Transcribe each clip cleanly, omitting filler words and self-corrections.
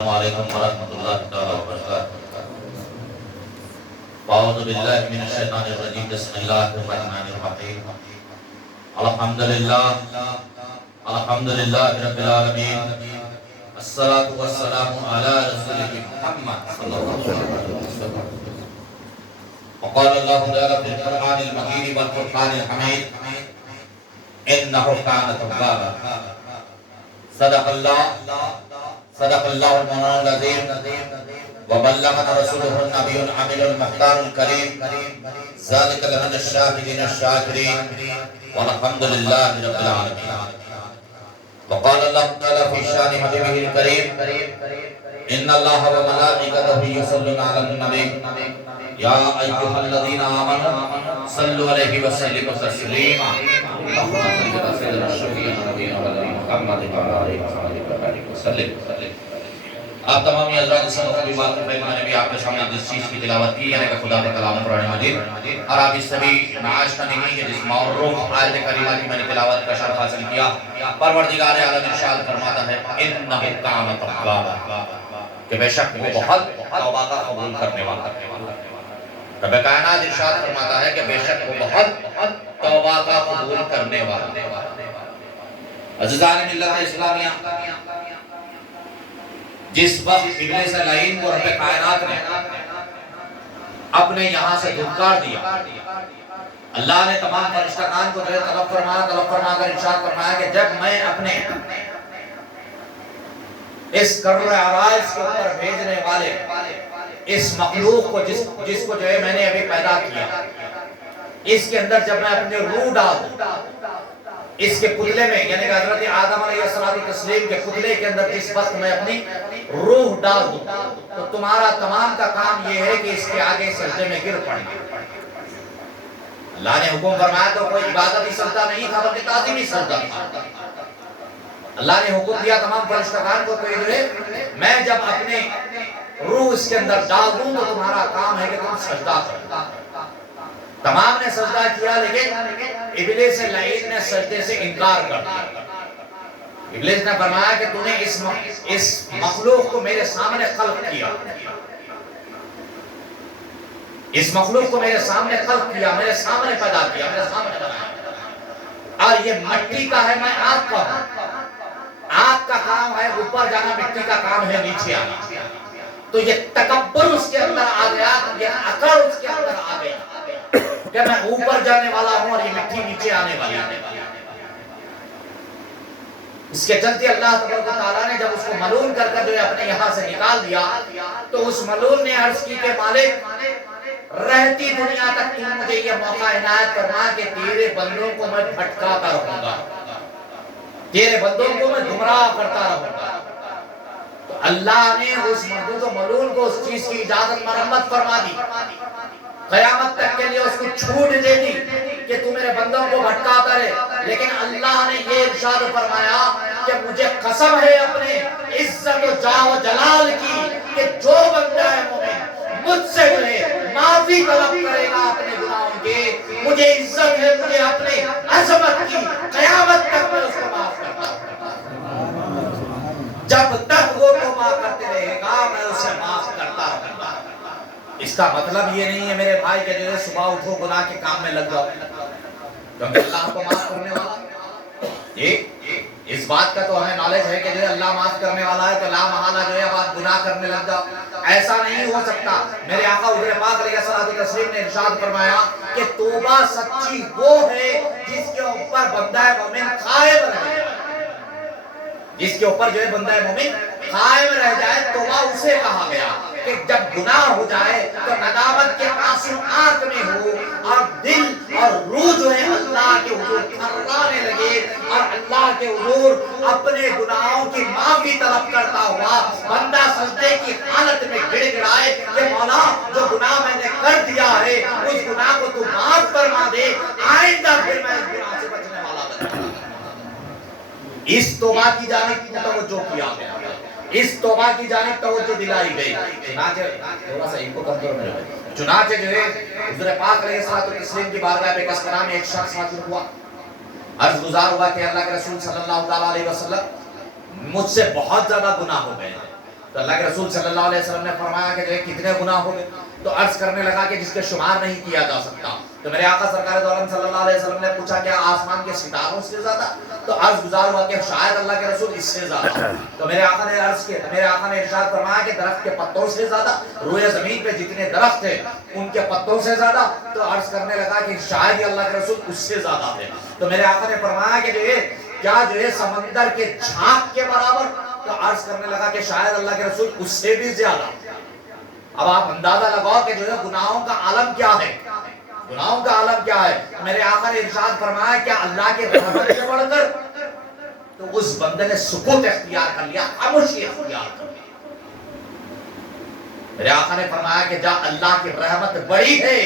السلام علیکم ورحمۃ اللہ تعالی وبرکاتہ۔ اعوذ باللہ من الشیطان الرجیم، بسم اللہ الرحمن الرحیم۔ الحمدللہ رب العالمین، الصلاۃ والسلام علی رسول محمد صلی اللہ علیہ وسلم۔ وقال اللہ تعالی فی القرآن المجید والفرقان الحمید، انہ کان توابا۔ صدق اللہ المولانا العظیم وبلغنا رسولہ النبی العامل المختار الکریم، ذالک لمن الشاکرین الشاکرین والحمد للہ رب العالمین۔ وقال اللہ تعالی فی شان حبیبہ الکریم، ان اللہ وملائکتہ یصلون علی النبی یا ایھا الذین آمنوا صلوا علیہ وسلموا تسلیما۔ اللهم صل علی سیدنا الشفیع نبینا محمد وعلی آلہ وسلم۔ آپ تمام حضرات سے مخبیبات میں نے بھی آپ کے سامنے جس چیز کی تلاوت کی، یعنی کہ خدا کا کلام قرآن مجید، اور آپ اس سے بھی نعاش کا نہیں کہ جس معروف آیت کریمہ کی میں نے تلاوت کا شرف حاصل کیا۔ پروردگار عالم ارشاد فرماتا ہے انہ کان توابا، کہ بے شک وہ بہت توبہ کا قبول کرنے والا ہے۔ رب کائنات ارشاد فرماتا ہے کہ بے شک وہ بہت توبہ کا قبول کرنے والا ہے۔ عزیزان ملت اسلامیہ، جس وقت ابلیس لعین کو رب کائنات نے اپنے یہاں سے دھتکار دیا، اللہ نے تمام فرشتگان کو طلب فرما کر ارشاد فرمایا کہ جب میں اپنے اس کرۂ عرائض کے اوپر بھیجنے والے اس مخلوق کو جس کو جو ہے میں نے ابھی پیدا کیا، اس کے اندر جب میں اپنے روح ڈال دوں، اس کے پتلے میں یعنی کہ حضرت آدم علیہ السلام کے پتلے کے اندر جس وقت میں اپنی روح ڈال دوں تو تمہارا تمام کا کام یہ ہے کہ اس کے آگے سجدے میں گر پڑیں۔ اللہ نے حکم فرمایا تو کوئی عبادتی سجدہ نہیں تھا بلکہ تعظیمی سجدہ تھا۔ اللہ نے حکم دیا تمام فرشتگان کو کہ میں جب اپنے روح اس کے اندر ڈال دوں تو تمہارا کام ہے کہ تم سجدہ کرو۔ تمام نے سجدہ کیا، لیکن ابلیس لعین نے سجدے سے انکار کر دیا۔ ابلیس نے فرمایا کہ تو نے اس مخلوق کو میرے سامنے خلق کیا، اس مخلوق کو میرے سامنے خلق کیا، میرے سامنے پیدا کیا، میرے سامنے بنایا، اور یہ مٹی کا ہے، میں آگ کا ہوں۔ آگ کا کام ہے اوپر جانا، مٹی کا کام ہے نیچے آنا۔ تو یہ تکبر اس کے اندر آ گیا، یہ اکڑ اس کے اندر آ گیا کہ میں اوپر جانے والا ہوں اور یہ مٹی نیچے آنے والی ہے۔ اس کے چلتے اللہ تبارک و تعالیٰ نے جب اس کو ملعون کر جو ہے اپنے یہاں سے نکال دیا تو اس ملعون نے عرض کی کہ مالک، رہتی دنیا تک تو مجھے یہ موقع عنایت فرما کہ تیرے بندوں کو میں بھٹکاتا رہوں گا، تیرے بندوں کو میں گمراہ کرتا رہوں گا۔ تو اللہ نے اس مردود و ملعون کو اس چیز کی اجازت مرمت فرما دی، قیامت تک کے لیے اس کو چھوٹ دے دی کہ تو میرے بندوں کو بھٹکاتا رہے۔ لیکن اللہ نے یہ ارشاد فرمایا کہ مجھے قسم ہے اپنے عزت و جاہ و جلال کی کہ جو بندہ ہے مومن مجھ سے جو ہے معافی طلب کرے گا اپنے گناہوں کے، مجھے عزت ہے، مجھے اپنے عظمت کی، قیامت تک میں اس کو معاف کرتا ہوں۔ جب تک وہ توبہ کرتے رہے گا میں اسے معاف کرتا رہوں گا۔ اس کا مطلب یہ نہیں ہے میرے بھائی کہ جو ہے صبح اٹھو گناہ کے کام میں لگ جاؤ، کیونکہ اللہ کو معاف کرنے والا اس بات کا تو ہمیں نالج ہے کہ جو ہے اللہ معاف کرنے والا ہے، تو لا محالہ جو ہے اب آپ گناہ کرنے لگ جاؤ، ایسا نہیں ہو سکتا۔ میرے آقا حضور پاک علیہ الصلوۃ والتسلیم نے ارشاد فرمایا کہ توبہ سچی وہ ہے جس کے اوپر بندہ مومن قائم رہے، جس کے اوپر جو ہے بندہ مومن قائم رہ جائے، توبہ اسے کہا گیا کہ جب گناہ ہو جائے تو ندامت کے آنسو آنکھ میں ہو اور دل اور روح جو ہے اللہ کے حضور تھرانے لگے اور اللہ کے حضور اپنے گناہوں کی معافی طلب کرتا ہوا بندہ سجدے کی حالت میں گڑ گڑائے کہ مولا جو گناہ میں نے کر دیا ہے اس گناہ کو تو معاف فرما دے، آئندہ پھر میں اس گناہ سے بچنے والا بن جاؤں۔ اس توبہ کی جانب توجہ کیا گیا، اس توبہ کی جانب توجہ دلائی گئی۔ چنانچہ تھوڑا سا ان کو کمزور میں رہے، چنانچہ جو ہے حضور پاک علیہ السلام کی بارگاہ میں کسکرا میں ایک شخص حاضر ہوا، عرض گزار ہوا کہ اللہ کے رسول صلی اللہ علیہ وسلم مجھ سے بہت زیادہ گناہ ہو گئے ہیں، تو اللہ کے رسول صلی اللہ علیہ وسلم نے فرمایا کہ جو ہے کتنے گناہ ہو گئے؟ تو عرض کرنے لگا کہ جس کے شمار نہیں کیا جا سکتا. تو میرے آقا سرکار دو عالم صلی اللہ علیہ وسلم نے پوچھا کیا آسمان کے ستاروں سے زیادہ؟ تو عرض گزار ہوا کہ شاید اللہ کے رسول اس سے زیادہ. تو میرے آقا نے عرض کیا، میرے آقا نے ارشاد فرمایا کہ درخت کے پتوں سے زیادہ، روئے زمین پہ جتنے درخت ہیں ان کے پتوں سے زیادہ. تو عرض کرنے لگا کہ شاید ہی اللہ کے رسول اس سے زیادہ تھے. تو میرے آقا نے فرمایا کہ جو ہے کیا جو ہے سمندر کے جھانک کے برابر؟ تو عرض کرنے لگا کہ شاید اللہ کے رسول اس سے بھی زیادہ. اب آپ اندازہ لگاؤ کہ جو ہے گناہوں کا عالم کیا ہے، گناہوں کا عالم کیا ہے. میرے آقا نے ارشاد فرمایا کہ اللہ کے رحمت سے بڑھ کر تو اس بندے نے سکوت اختیار کر لیا، خاموشی اختیار کر لی. میرے آقا نے فرمایا کہ جا اللہ کی رحمت بڑی ہے،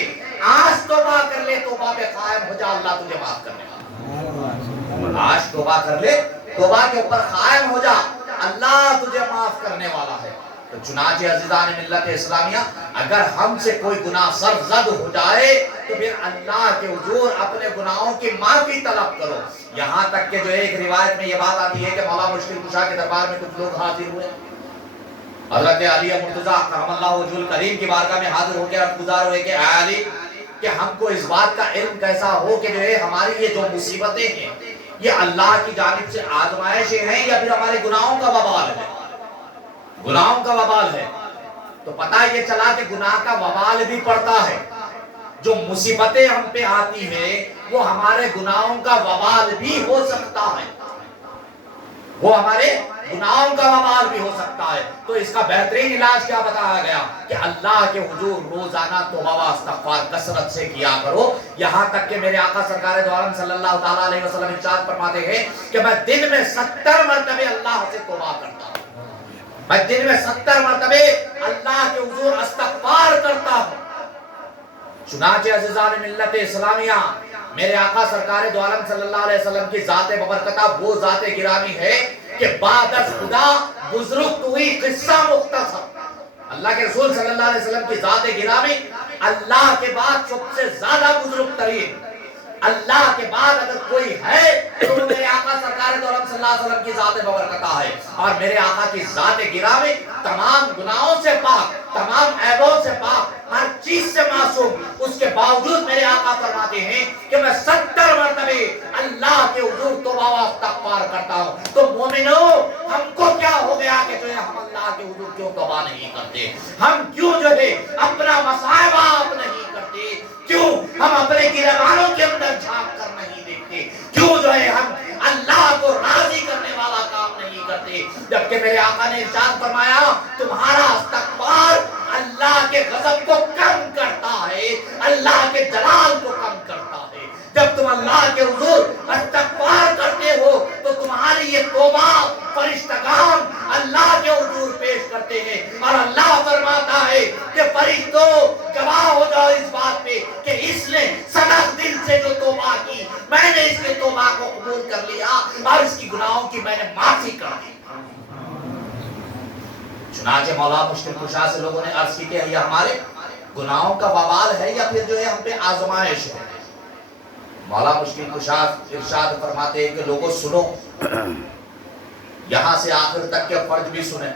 آج توبہ کر لے، توبہ پہ قائم ہو جا، اللہ تجھے معاف کرنے والا. آج توبہ کر لے، توبہ کے اوپر قائم ہو جا، اللہ تجھے معاف کرنے والا ہے. تو چنانچہ عزیزان ملت اسلامیہ، اگر ہم سے کوئی گناہ سرزد ہو جائے تو پھر اللہ کے حضور اپنے گناہوں کی معافی طلب کرو. یہاں تک کہ جو ایک روایت میں یہ بات آتی ہے کہ مولا مشکل کشا کے دربار میں کچھ لوگ حاضر ہوئے، حضرت علی مرتضیٰ کرم اللہ وجہ الکریم کی بارگاہ میں حاضر ہو کے عرض گزار ہوئے کہ اے علی، کہ ہم کو اس بات کا علم کیسا ہو کہ جو ہے ہماری یہ جو مصیبتیں ہیں یہ اللہ کی جانب سے آزمائشیں ہیں یا پھر ہمارے گناہوں کا وبال ہے؟ گناہوں کا وبال ہے. تو پتہ یہ چلا کہ گناہ کا وبال بھی پڑتا ہے. جو مصیبتیں ہم پہ آتی ہیں وہ ہمارے گناہوں کا وبال بھی ہو سکتا ہے، وہ ہمارے گناہوں کا وبال بھی ہو سکتا ہے. تو اس کا بہترین علاج کیا بتایا گیا کہ اللہ کے حضور روزانہ توبہ و استغفار کثرت سے کیا کرو. یہاں تک کہ میرے آقا سرکار دو عالم صلی اللہ تعالیٰ علیہ وسلم ارشاد فرماتے ہیں کہ میں دن میں 70 مرتبہ اللہ سے توبہ کرتا ہوں، میں دن میں 70 مرتبہ اللہ کے حضور استغفار کرتا ہوں. چنانچہ عزیزان ملت اسلامیہ، میرے آقا سرکار دو عالم صلی اللہ علیہ وسلم کی ذات ببرکتہ وہ ذات گرامی ہے کہ بعد از خدا بزرگ ہوئی قصہ مختصر. اللہ کے رسول صلی اللہ علیہ وسلم کی ذات گرامی اللہ کے بعد سب سے زیادہ بزرگ ترین، اللہ کے بعد اگر کوئی ہے تو میرے آقا سرکار دو عالم صلی اللہ علیہ وسلم کی ذات ببرکتہ ہے. اور میرے آقا کی ذات گرامی تمام گناہوں سے پاک، تمام عیبوں سے پاک، ہر چیز سے معصوم. اس کے باوجود میرے آقا فرماتے ہیں کہ میں 70 مرتبہ اللہ کے حضور توبہ و استغفار کرتا ہوں. تو مومنو، ہم کو کیا ہو گیا کہ جو ہے ہم اللہ کے حضور کیوں توبہ نہیں کرتے؟ ہم کیوں جو ہے اپنا مصائب آپ نہیں کرتے؟ کیوں ہم اپنے گریبانوں کے اندر جھانک کر نہیں دیکھتے؟ کیوں جو ہے ہم اللہ کو راضی کرنے والا کام نہیں کرتے؟ جبکہ میرے آقا نے ارشاد فرمایا تمہارا استغفار اللہ کے غضب کو کم کرتا ہے، اللہ کے جلال کو کم کرتا ہے. جب تم اللہ کے حضور استغفار کرتے ہو تو تمہاری یہ توبہ فرشتگان اللہ کے حضور پیش کرتے ہیں، اور اللہ فرماتا ہے کہ فرشتوں گواہ ہو جاؤ اس بات پہ کہ اس نے صدق دل سے جو توبہ کی، میں نے اس کے توبہ کو قبول کر لیا اور اس کی گناہوں کی میں نے معافی کر دی. چنانچہ مولا مشکل کشا سے لوگوں نے عرض کی کہ یہ ہمارے گناہوں کا وبال ہے یا پھر جو ہے ہم پہ آزمائش ہے؟ مولا مشکل کشا ارشاد فرماتے ہیں کہ لوگوں سنو، یہاں سے آخر تک کے فرض بھی سنیں.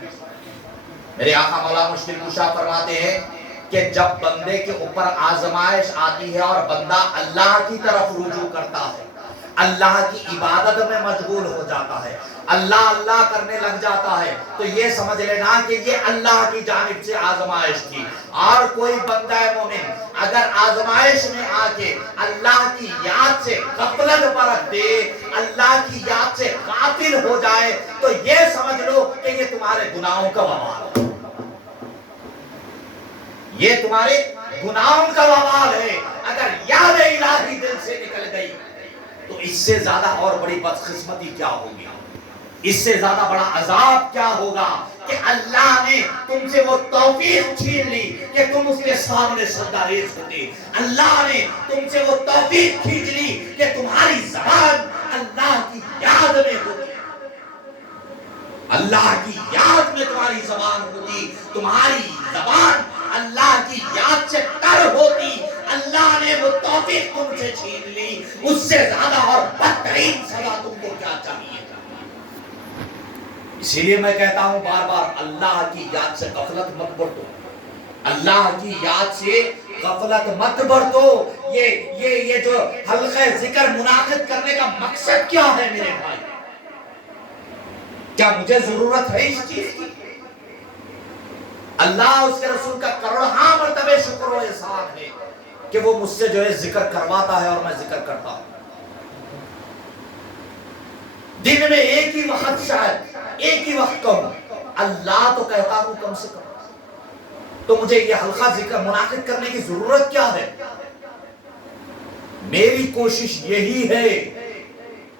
میرے آقا مولا مشکل کشا فرماتے ہیں کہ جب بندے کے اوپر آزمائش آتی ہے اور بندہ اللہ کی طرف رجوع کرتا ہے، اللہ کی عبادت میں مشغول ہو جاتا ہے، اللہ اللہ کرنے لگ جاتا ہے، تو یہ سمجھ لینا کہ یہ اللہ کی جانب سے آزمائش تھی. اور کوئی بندہ مومن اگر آزمائش میں آ کے اللہ کی یاد سے غفلت برت دے، اللہ کی یاد سے غافل ہو جائے، تو یہ سمجھ لو کہ یہ تمہارے گناہوں کا وبال ہے، یہ تمہارے گناہوں کا وبال ہے. اگر یاد الہی دل سے نکل گئی تو اس سے زیادہ اور بڑی بدقسمتی کیا ہوگی، اس سے زیادہ بڑا عذاب کیا ہوگا کہ اللہ نے تم سے وہ توفیق چھین لی کہ تم اس کے سامنے سجدہ ریز ہوتے. اللہ نے تم سے وہ توفیق کھینچ لی کہ تمہاری زبان اللہ کی یاد میں ہوتی، اللہ کی یاد میں تمہاری زبان ہوتی، تمہاری زبان اللہ کی یاد سے تر ہوتی. اللہ نے وہ توفیق تم سے چھین لی، اس سے زیادہ اور بدترین سزا تم کو کیا چاہیے؟ اسی لیے میں کہتا ہوں بار بار، اللہ کی یاد سے غفلت مت برتو، اللہ کی یاد سے غفلت مت برتو۔ یہ جو حلقہ ذکر منعقد کرنے کا مقصد کیا ہے میرے بھائی؟ کیا مجھے ضرورت ہے اس چیز کی؟ اللہ اس کے رسول کا کروڑہاں مرتبہ شکر و احسان ہے کہ وہ مجھ سے جو ہے ذکر کرواتا ہے اور میں ذکر کرتا ہوں۔ دن میں ایک ہی وقت، شاید ایک ہی وقت کہوں، اللہ تو کہتا ہوں کم سے کم، تو مجھے یہ حلقہ ذکر منعقد کرنے کی ضرورت کیا ہے؟ میری کوشش یہی ہے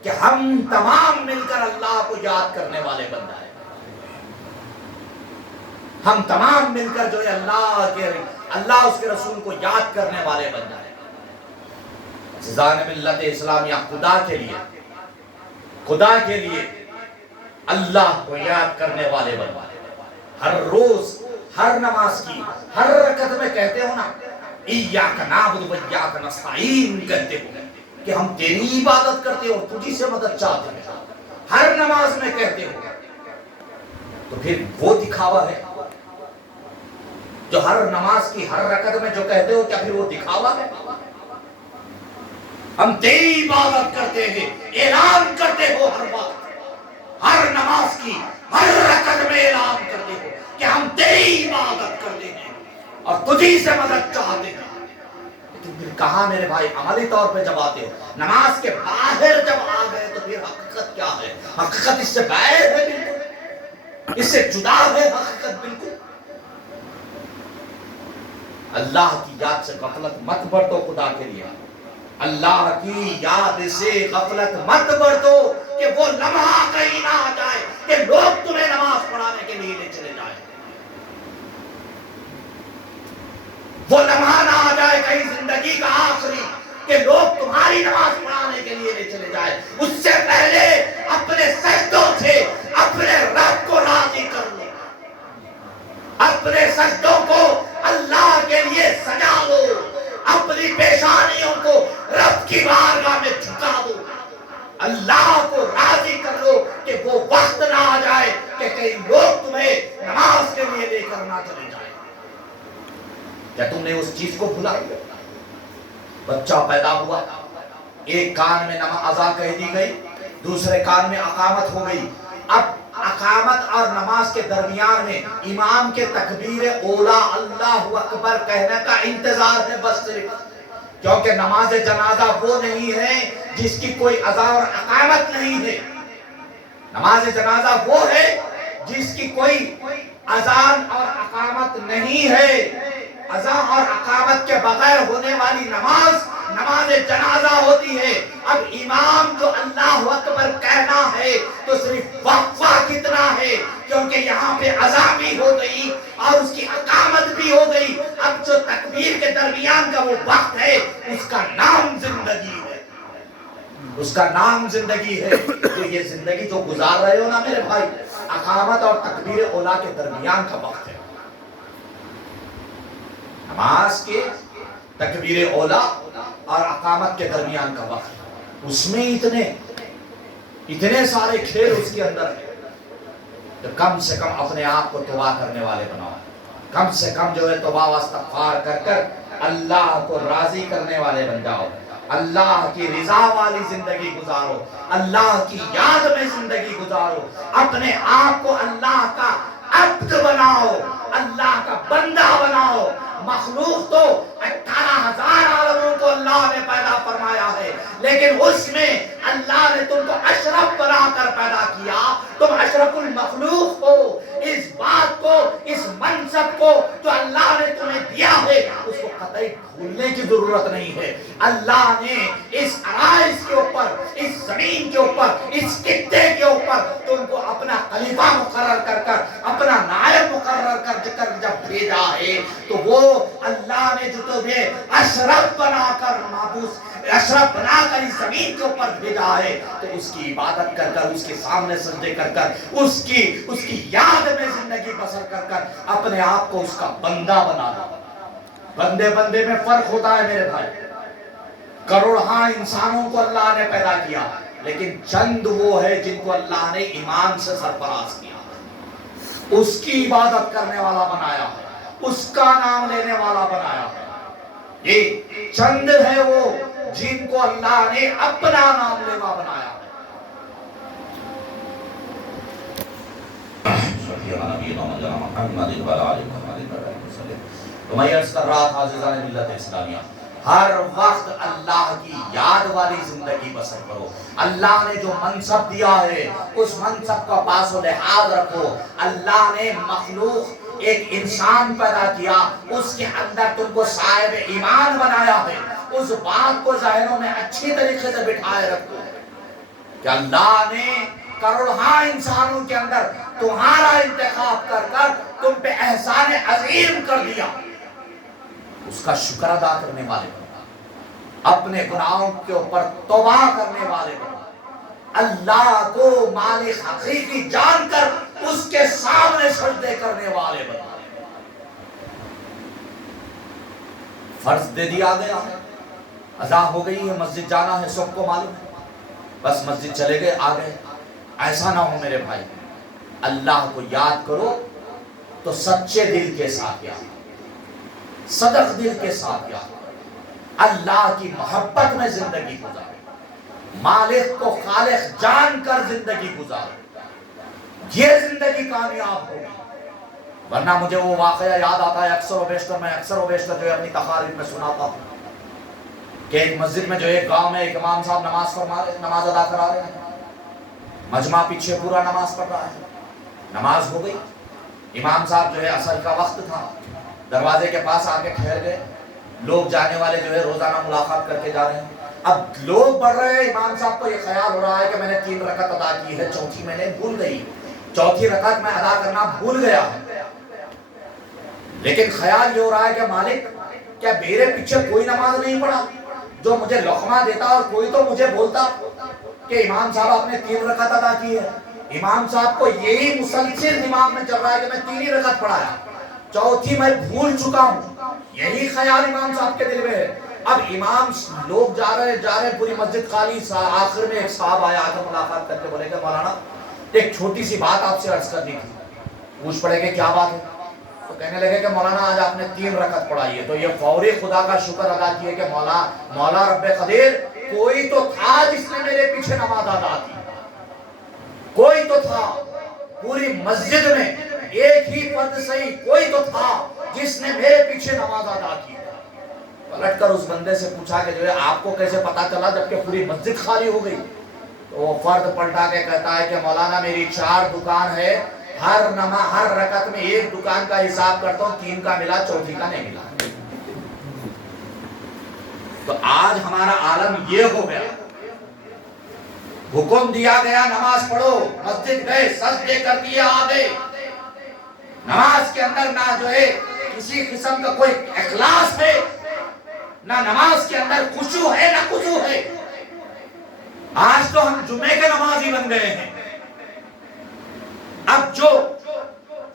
کہ ہم تمام مل کر اللہ کو یاد کرنے والے بن جائیں، ہم تمام مل کر جو ہے اللہ اس کے رسول کو یاد کرنے والے بن جائیں۔ عزیزان ملت اسلامیہ، خدا کے لیے اللہ کو یاد کرنے والے بن جائیں۔ ہر روز، ہر نماز کی ہر رکعت میں کہتے ہو نا، ایاک نعبد و ایاک نستعین، کہتے ہو کہ ہم تیری عبادت کرتے ہو اور تجھی سے مدد چاہتے ہیں، ہر نماز میں کہتے ہو، تو پھر وہ دکھاوا ہے جو ہر نماز کی ہر رکعت میں جو کہتے ہو، کیا پھر وہ دکھاوا ہے؟ ہم تیری عبادت کرتے ہیں، اعلان کرتے ہو ہر وقت، ہر نماز کی ہر رکعت میں اعلان کرتے ہو کہ ہم تیری عبادت کرتے ہیں اور تجھی سے مدد چاہتے ہیں، لیکن پھر کہاں میرے بھائی عملی طور پہ جب آتے ہو، نماز کے باہر جب آ گئے تو پھر حقیقت کیا ہے؟ حقیقت اس سے باہر ہے، بالکل اس سے جدا ہے حقیقت، بالکل۔ اللہ کی یاد سے غفلت مت برتو، خدا کے لیے اللہ کی یاد سے غفلت مت برتو کہ وہ لمحہ کہیں نہ آ جائے کہ لوگ تمہیں نماز پڑھانے کے لیے لے چلے جائیں، وہ لمحہ نہ آ جائے کہیں زندگی کا آخری کہ لوگ تمہاری نماز پڑھانے کے لیے لے چلے جائیں۔ اس سے پہلے اپنے سجدوں سے اپنے رب کو راضی کر لو، اپنے سجدوں کو اللہ کے لیے سجا دو، اپنی پیشانیوں کو رب کی بارگاہ میں جھکا دو، اللہ کو راضی کر لو کہ وہ وقت نہ آ جائے کہ کئی لوگ تمہیں نماز کے لیے لے کر نہ چلے جائیں۔ کیا تم نے اس چیز کو بھلا دیا؟ بچہ پیدا ہوا، ایک کان میں اذان کہہ دی گئی، دوسرے کان میں اقامت ہو گئی، اب اقامت اور نماز کے درمیان میں امام کے تکبیر اولا اللہ اکبر کہنے کا انتظار ہے بس صرف، کیونکہ نماز جنازہ وہ نہیں ہے جس کی کوئی اذان اور اقامت نہیں ہے، نماز جنازہ وہ ہے جس کی کوئی اذان اور اقامت نہیں ہے، اذان اور اقامت کے بغیر ہونے والی نماز جنازہ ہوتی ہے۔ اب امام جو اللہ اکبر کہنا ہے تو صرف وقفہ کتنا ہے، کیونکہ یہاں پہ اذان بھی ہو گئی اور اس کی اقامت بھی ہو گئی، اب جو تکبیر کے درمیان کا وہ وقت ہے اس کا نام زندگی ہے، اس کا نام زندگی ہے۔ تو یہ زندگی جو گزار رہے ہو نا میرے بھائی، اقامت اور تکبیر اولا کے درمیان کا وقت ہے، نماز کے تکبیر اولا اور اقامت کے درمیان کا وقت، اس میں اتنے سارے کھیل اس کے اندر ہیں، تو کم سے کم اپنے آپ کو توبہ کرنے والے بناؤ، کم سے کم جو ہے توبہ و استغفار کر اللہ کو راضی کرنے والے بن جاؤ، اللہ کی رضا والی زندگی گزارو، اللہ کی یاد میں زندگی گزارو، اپنے آپ کو اللہ کا عبد بناؤ، اللہ کا بندہ بناؤ۔ مخلوق تو 18,000 عالموں کو اللہ نے پیدا فرمایا ہے، لیکن اس میں اللہ نے تم کو اشرف بنا کر پیدا کیا، تم اشرف المخلوق ہو۔ اس بات کو، اس منصب کو جو اللہ نے تمہیں دیا ہے، اس کو قطعی بھولنے کی ضرورت نہیں ہے۔ اللہ نے اس عرائض کے اوپر، اس زمین کے اوپر، اس خطے کے اوپر تم کو اپنا خلیفہ مقرر کر اپنا نائب مقرر کر جب بھیجا ہے، تو وہ اللہ نے جو تمہیں اشرف بنا کر اشرف بنا کر اس زمین کے اوپر بھیجا ہے، تو اس کی عبادت کر اس کے سامنے سجدے کر اس کی یاد میں زندگی بسر کر اپنے آپ کو اس کا بندہ بنا دو۔ بندے میں فرق ہوتا ہے میرے بھائی، کروڑہاں انسانوں کو اللہ نے پیدا کیا، لیکن چند وہ ہے جن کو اللہ نے ایمان سے سرفراز کیا۔ اس کی عبادت کرنے والا بنایا ہے، اس کا نام لینے والا بنایا ہے۔ یہ چند ہے وہ جن کو اللہ نے اپنا نام لیوا بنایا ہے۔ تو میں عرض کر رہا تھا عزیزان ملت اسلامیہ، ہر وقت اللہ کی یاد والی زندگی بسر کرو۔ اللہ نے جو منصب دیا ہے اس منصب کا پاس و لحاظ رکھو۔ اللہ نے مخلوق ایک انسان پیدا کیا، اس کے اندر تم کو صاحب ایمان بنایا ہے۔ اس بات کو ذہنوں میں اچھی طریقے سے بٹھائے رکھو کہ اللہ نے کروڑہا انسانوں کے اندر تمہارا انتخاب کر کر تم پہ احسان عظیم کر دیا۔ اس کا شکر ادا کرنے والے بنو، اپنے گناہوں کے اوپر توبہ کرنے والے بنو، اللہ کو مالک حقیقی جان کر اس کے سامنے سجدے کرنے والے بنو۔ فرض دے دیا گیا ہے، اذان ہو گئی ہے، مسجد جانا ہے، سب کو معلوم ہے، بس مسجد چلے گئے آ گئے۔ ایسا نہ ہو میرے بھائی، اللہ کو یاد کرو تو سچے دل کے ساتھ یاد، صدق دل کے ساتھ یاد، اللہ کی محبت میں زندگی گزارو، مالک کو خالق جان کر زندگی گزارو، یہ زندگی کامیاب ہوگی۔ ورنہ مجھے وہ واقعہ یاد آتا ہے اکثر و بیشتر جو اپنی تقاریر میں سناتا ہوں کہ ایک مسجد میں جو ایک گاؤں میں ایک امام صاحب نماز ادا کرا رہے ہیں، مجمع پیچھے پورا نماز پڑھ رہا ہے، نماز ہو گئی، امام صاحب جو ہے عصر کا وقت تھا، دروازے کے پاس آ کے ٹھہر گئے، لوگ جانے والے جو ہے روزانہ ملاقات کر کے جا رہے ہیں۔ اب لوگ بڑھ رہے ہیں، امام صاحب کو یہ خیال ہو رہا ہے کہ میں نے 3 رکعت ادا کی ہے، چوتھی میں نے بھول گئی، چوتھی رکعت میں ادا کرنا بھول گیا، لیکن خیال یہ ہو رہا ہے کہ مالک کیا میرے پیچھے کوئی نماز نہیں پڑھا جو مجھے لقمہ دیتا اور کوئی تو مجھے بولتا کہ امام صاحب آپ نے 3 رکعت ادا کی ہے۔ امام صاحب کو یہی مسلسل دماغ میں چل رہا ہے کہ میں 3 ہی رکعت پڑھایا، چوتھی میں بھول چکا ہوں، یہی خیال امام صاحب کے دل میں ہے۔ اب امام لوگ جا رہے پوری مسجد خالی، آخر میں ایک صاحب آیا آ کر ملاقات کر کے بولے کہ مولانا ایک چھوٹی سی بات آپ سے عرض کرنی تھی۔ پوچھ پڑے کہ کیا بات ہے؟ تو کہنے لگے کہ مولانا آج آپ نے 3 رکعت پڑھائی ہے۔ تو یہ فوری خدا کا شکر ادا کیے کہ مولا رب قدیر کوئی تو تھا جس نے میرے پیچھے نماز ادا کی، کوئی تو تھا پوری مسجد میں، ایک ہی فرد صحیح کوئی تو تھا جس نے میرے پیچھے نماز ادا کی۔ پلٹ کر اس بندے سے پوچھا کہ جو ہے آپ کو کیسے پتا چلا جبکہ پوری مسجد خالی ہو گئی؟ تو وہ فرد پلٹا کے کہتا ہے کہ مولانا میری 4 دکان ہے، ہر رکعت میں 1 دکان کا حساب کرتا ہوں، 3 کا ملا، چوتھی کا نہیں ملا۔ تو آج ہمارا عالم یہ ہو گیا، حکم دیا گیا نماز پڑھو، مسجد گئے، سجدے کر دیے آ گئے، نماز کے اندر نہ جو ہے کسی قسم کا کوئی اخلاص ہے، نہ نماز کے اندر خشوع ہے نہ خضوع ہے۔ آج تو ہم جمعے کے نمازی بن گئے ہیں۔ اب جو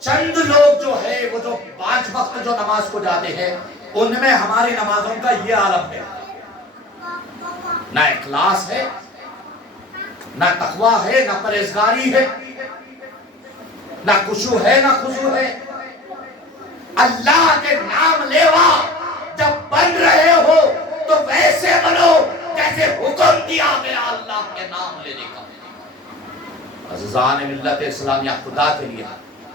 چند لوگ جو ہے وہ جو 5 وقت جو نماز کو جاتے ہیں، ان میں ہماری نمازوں کا یہ عالم ہے، نہ اخلاص ہے، نہ تقوی ہے، نہ پرہیزگاری ہے، نہ خشوع ہے نہ خضوع ہے۔ اللہ کے نام لیوا جب بن رہے ہو تو ویسے بنو جیسے حکم دیا گیا اللہ کے نام لینے کا۔ عزیزان ملت اسلامیہ، خدا کے لیے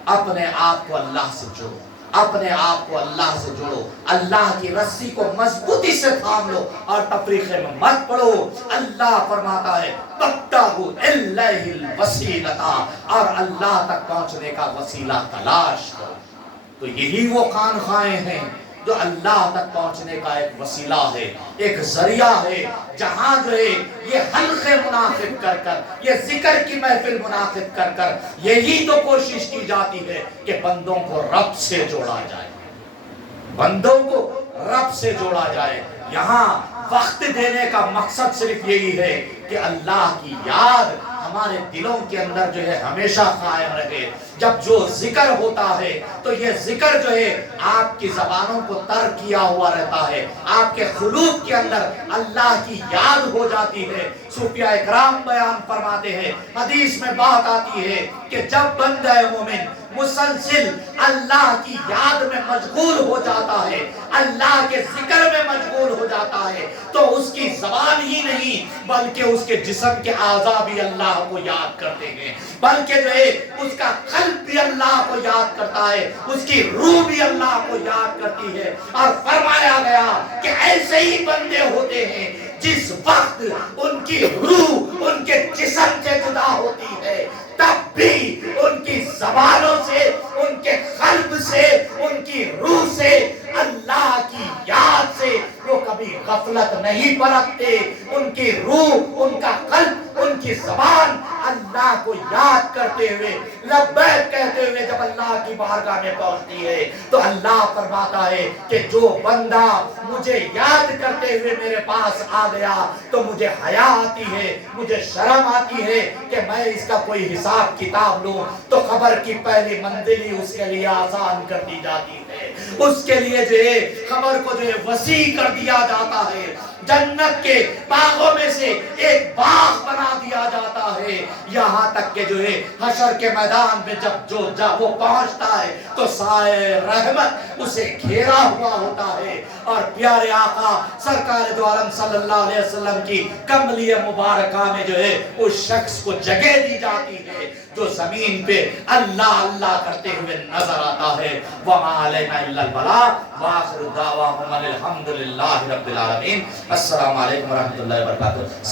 اپنے آپ کو اللہ سے جوڑو، اپنے آپ کو اللہ سے جوڑو، اللہ کی رسی کو مضبوطی سے تھام لو اور تفریقے میں مت پڑو۔ اللہ فرماتا ہے تبتغوا الیہ الوسیلۃ، اور اللہ تک پہنچنے کا وسیلہ تلاش کرو۔ تو یہی وہ خانقاہیں ہیں جو اللہ تک پہنچنے کا ایک وسیلہ ہے، ایک ذریعہ ہے، جہاں جو ہے یہ حلقے منعقد کر کر، یہ ذکر کی محفل منعقد کر کر یہی تو کوشش کی جاتی ہے کہ بندوں کو رب سے جوڑا جائے، بندوں کو رب سے جوڑا جائے۔ یہاں وقت دینے کا مقصد صرف یہی ہے کہ اللہ کی یاد ہمارے دلوں کے اندر جو ہے ہمیشہ قائم رہے۔ جب جو ذکر ہوتا ہے تو یہ ذکر جو ہے آپ کی زبانوں کو تر کیا ہوا رہتا ہے، آپ کے قلوب کے اندر اللہ کی یاد ہو جاتی ہے۔ صوفیاء اکرام بیان فرماتے ہیں، حدیث میں بات آتی ہے کہ جب بندہ مومن مسلسل اللہ کی یاد میں مشغول ہو جاتا ہے، اللہ کے ذکر میں مشغول ہو جاتا ہے، تو اس کی زبان ہی نہیں بلکہ اس کے جسم کے اعضاء بھی اللہ کو یاد کرتے ہیں، بلکہ جو ہے اس کا قلب بھی اللہ کو یاد کرتا ہے، اس کی روح بھی اللہ کو یاد کرتی ہے۔ اور فرمایا گیا کہ ایسے ہی بندے ہوتے ہیں جس وقت ان کی روح ان کے جسم سے جدا ہوتی ہے، تب بھی ان کی زبانوں سے، ان کے قلب سے، ان کی روح سے، اللہ کی یاد سے وہ کبھی غفلت نہیں برتتے۔ ان کی روح، ان کا قلب، ان کی زبان اللہ کو یاد کرتے ہوئے، لبیک کہتے ہوئے جب اللہ کی بارگاہ میں پہنچتی ہے تو اللہ فرماتا ہے کہ جو بندہ مجھے یاد کرتے ہوئے میرے پاس آ گیا تو مجھے حیا آتی ہے، مجھے شرم آتی ہے کہ میں اس کا کوئی حساب کتاب لوں، تو خبر کی پہلی منزل ہی اس کے لیے آسان کر دی جاتی ہے، اس کے لیے جو ہے خبر کو جو ہے وسیع کر دیا جاتا ہے، جنت کے باغوں میں سے ایک باغ بنا دیا جاتا ہے، یہاں تک کہ جو ہے حشر کے میدان میں جب وہ پہنچتا ہے تو سائے رحمت اسے گھیرا ہوا ہوتا ہے، اور پیارے آقا سرکار دو عالم صلی اللہ علیہ وسلم کی کملی مبارکہ میں جو ہے اس شخص کو جگہ دی جاتی ہے جو زمین پہ اللہ اللہ کرتے ہوئے نظر آتا ہے۔ وَمَا عَلَيْنَا إِلَّا الْبَلَاغُ وَآخِرُ دَعْوَاهُمْ أَنِ الْحَمْدُ لِلَّهِ رَبِّ الْعَالَمِينَ۔ السلام علیکم ورحمۃ اللہ وبرکاتہ۔